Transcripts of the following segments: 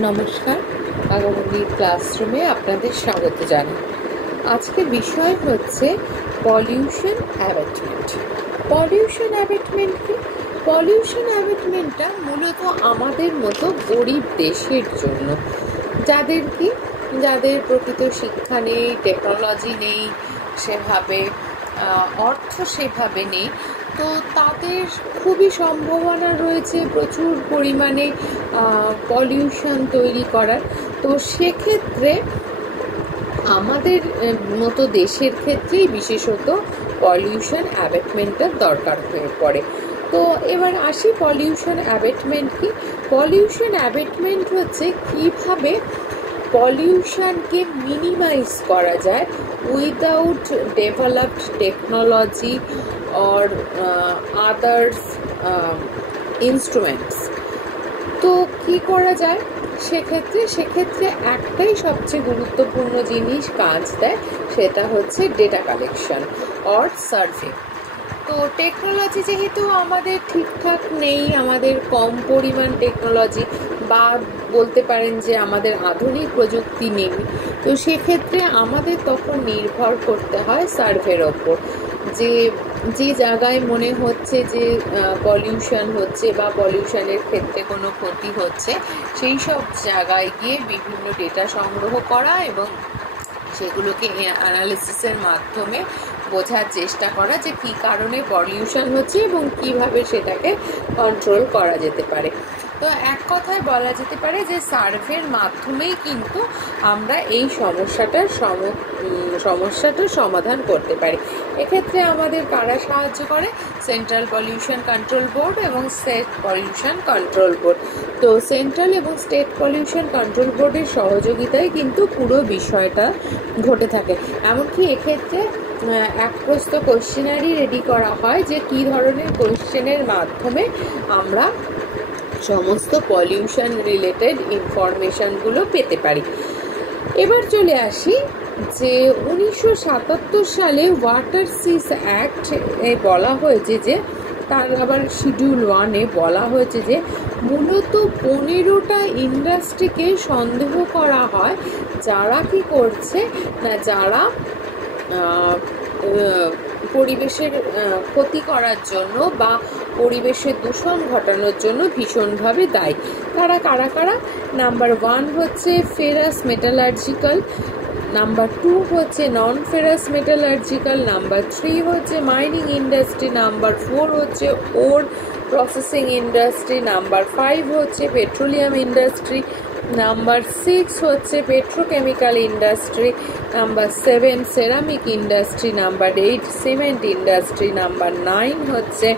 নমস্কার, আগামী ক্লাসরুমে আপনাদের স্বাগত জানাই। আজকের বিষয় হচ্ছে পলিউশন অ্যাবেটমেন্ট। পলিউশন অ্যাবেটমেন্ট কি? পলিউশন অ্যাবেটমেন্টটা মূলত আমাদের মতো গরিব দেশের জন্য, যাদের প্রকৃত শিক্ষা নেই, টেকনোলজি নেই, সেভাবে অর্থ সেভাবে নেই। তো তাদের খুবই সম্ভাবনা রয়েছে প্রচুর পরিমাণে পলিউশন তৈরি করার। তো সেক্ষেত্রে আমাদের মতো দেশের ক্ষেত্রেই বিশেষত পলিউশন অ্যাবেটমেন্টের দরকার হয়ে পড়ে। তো এবার আসি, পলিউশন অ্যাবেটমেন্ট কি? পলিউশন অ্যাবেটমেন্ট হচ্ছে কিভাবে পলিউশনকে মিনিমাইজ করা যায় without developed technology or others instruments। তো কি করা যায় সেক্ষেত্রে একটাই সবচেয়ে গুরুত্বপূর্ণ জিনিস কাজ দেয়, সেটা হচ্ছে ডেটা কালেকশন অর সার্ভে। তো টেকনোলজি যেহেতু আমাদের ঠিকঠাক নেই, আমাদের কম পরিমাণ টেকনোলজি, বা বলতে পারেন যে আমাদের আধুনিক প্রযুক্তি নেই, তো সেক্ষেত্রে আমাদের তখন নির্ভর করতে হয় সার্ভের ওপর। যে জায়গায় মনে হচ্ছে যে পলিউশন হচ্ছে বা পলিউশনের ক্ষেত্রে কোনো ক্ষতি হচ্ছে, সেই সব জায়গায় গিয়ে বিভিন্ন ডেটা সংগ্রহ করা এবং সেগুলোকে অ্যানালিসিসের মাধ্যমে বোঝার চেষ্টা করা যে কী কারণে পলিউশন হচ্ছে এবং কিভাবে সেটাকে কন্ট্রোল করা যেতে পারে। তো এক কথায় বলা যেতে পারে যে সার্ভের মাধ্যমেই কিন্তু আমরা এই সমস্যাটার সমাধান করতে পারি। এক্ষেত্রে আমাদের কারা সাহায্য করে? সেন্ট্রাল পলিউশন কন্ট্রোল বোর্ড এবং স্টেট পলিউশন কন্ট্রোল বোর্ড। তো সেন্ট্রাল এবং স্টেট পলিউশন কন্ট্রোল বোর্ডের সহযোগিতায় কিন্তু পুরো বিষয়টা ঘটে থাকে। এমনকি এক্ষেত্রে এক প্রশ্ন কোশ্চেনারি রেডি করা হয় যে কী ধরনের কোশ্চেনের মাধ্যমে আমরা সমস্ত পলিউশন রিলেটেড ইনফরমেশনগুলো পেতে পারি। এবার চলে আসি যে 1977 সালে ওয়াটার সিস অ্যাক্ট বলা হয়েছে যে, তার আবার শিডিউল 1-এ বলা হয়েছে যে মূলত 15টা ইন্ডাস্ট্রিকে সন্দেহ করা হয় যারা কি করছে না, যারা পরিবেশের ক্ষতি করার জন্য বা পরিবেশের দূষণ ঘটানোর জন্য ভীষণভাবে দায়ী। কারা? নাম্বার 1 হচ্ছে ফেরাস মেটালার্জিক্যাল, নাম্বার 2 হচ্ছে নন ফেরাস মেটালার্জিক্যাল, নাম্বার 3 হচ্ছে মাইনিং ইন্ডাস্ট্রি, নাম্বার 4 হচ্ছে ওর প্রসেসিং ইন্ডাস্ট্রি, নাম্বার 5 হচ্ছে পেট্রোলিয়াম ইন্ডাস্ট্রি, নাম্বার 6 হচ্ছে petrochemical industry, number 7 ceramic industry, number 8 cement industry, number 9 হচ্ছে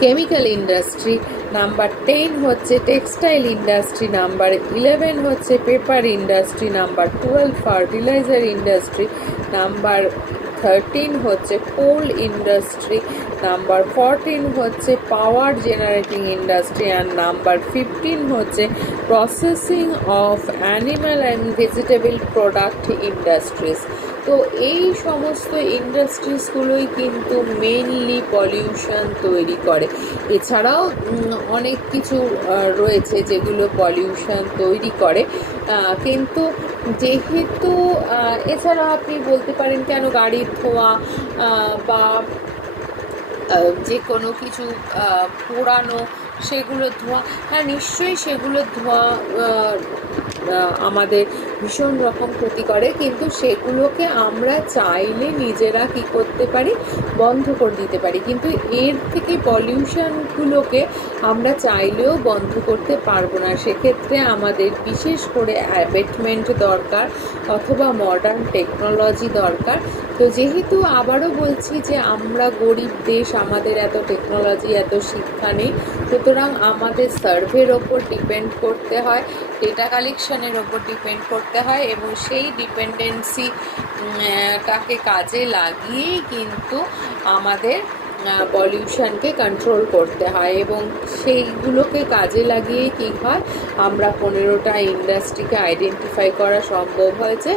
কেমিক্যাল ইন্ডাস্ট্রি, নাম্বার 10 হচ্ছে টেক্সটাইল ইন্ডাস্ট্রি, নাম্বার 11 হচ্ছে paper industry, number 12 fertiliser industry, number 13 হচ্ছে কোল industry, number 14 হচ্ছে পাওয়ার generating industry, and number 15 হচ্ছে processing of animal and vegetable product industries. তো এই সমস্ত ইন্ডাস্ট্রিজগুলোই কিন্তু মেনলি পলিউশন তৈরি করে। এছাড়াও অনেক কিছু রয়েছে যেগুলো পলিউশন তৈরি করে, কিন্তু যেহেতু এছাড়া আপনি বলতে পারেন কেন গাড়ির ধোঁয়া বা যে কোনো কিছু পোড়ানো, সেগুলোর ধোঁয়া, হ্যাঁ নিশ্চয়ই সেগুলোর ধোঁয়া আমাদের ভীষণ রকম ক্ষতি করে, কিন্তু সেগুলোকে আমরা চাইলে নিজেরা কি করতে পারি, বন্ধ করে দিতে পারি। কিন্তু এর থেকে পলিউশনগুলোকে আমরা চাইলেও বন্ধ করতে পারবো না। সেক্ষেত্রে আমাদের বিশেষ করে অ্যাবেটমেন্ট দরকার অথবা মডার্ন টেকনোলজি দরকার। তো যেহেতু আবারও বলছি যে আমরা গরিব দেশ, আমাদের এত টেকনোলজি এত শিক্ষা নেই, সুতরাং আমাদের সার্ভের ওপর ডিপেন্ড করতে হয়, ডেটা কালেকশনের ওপর ডিপেন্ড করতে হয়, এবং সেই ডিপেন্ডেন্সিটাকে কাজে লাগিয়েই কিন্তু আমাদের পলিউশনকে কন্ট্রোল করতে হয়। এবং সেইগুলোকে কাজে লাগিয়ে কী হয়, আমরা 15টা ইন্ডাস্ট্রিকে আইডেন্টিফাই করা সম্ভব হয়েছে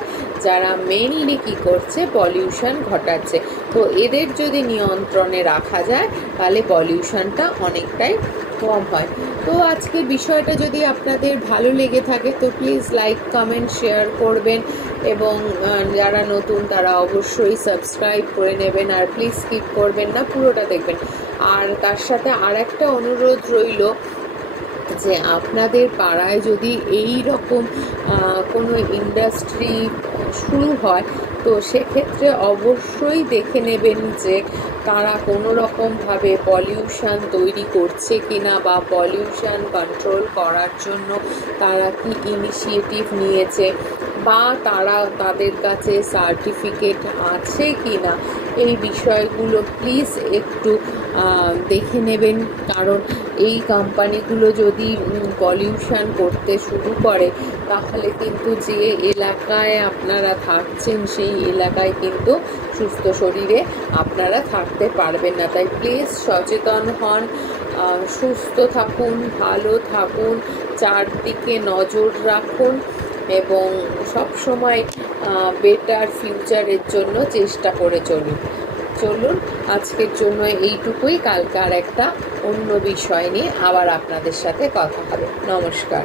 যারা মেইনলি কী করছে, পলিউশন ঘটাচ্ছে। তো এদের যদি নিয়ন্ত্রণে রাখা যায় তাহলে পলিউশনটা অনেকটাই কম হয়। তো আজকে বিষয়টা যদি আপনাদের ভালো লেগে থাকে তো প্লিজ লাইক, কমেন্ট, শেয়ার করবেন, এবং যারা নতুন তারা অবশ্যই সাবস্ক্রাইব করে নেবেন, আর প্লিজ স্কিপ করবেন না, পুরোটা দেখবেন। আর তার সাথে আর একটা অনুরোধ রইল যে আপনাদের পাড়ায় যদি এই রকম কোনো ইন্ডাস্ট্রি শুরু হয় তো সেক্ষেত্রে অবশ্যই দেখে নেবেন যে তারা কোনো রকমভাবে পলিউশন তৈরি করছে কিনা, বা পলিউশন কন্ট্রোল করার জন্য তারা কি ইনিশিয়েটিভ নিয়েছে, বা তারা তাদের কাছে সার্টিফিকেট আছে কিনা, এই বিষয়গুলো প্লিজ একটু দেখে নেবেন। কারণ এই কোম্পানিগুলো যদি পলিউশন করতে শুরু করে তাহলে কিন্তু যে এলাকায় আপনারা থাকছেন সেই এলাকায় কিন্তু সুস্থ শরীরে আপনারা থাকতে পারবেন না। তাই প্লিজ সচেতন হন, সুস্থ থাকুন, ভালো থাকুন, চারদিকে নজর রাখুন, এবং সবসময় বেটার ফিউচারের জন্য চেষ্টা করে চলুন। আজকের জন্য এইটুকুই। কালকে আর একটা অন্য বিষয় নিয়ে আবার আপনাদের সাথে কথা হবে। নমস্কার।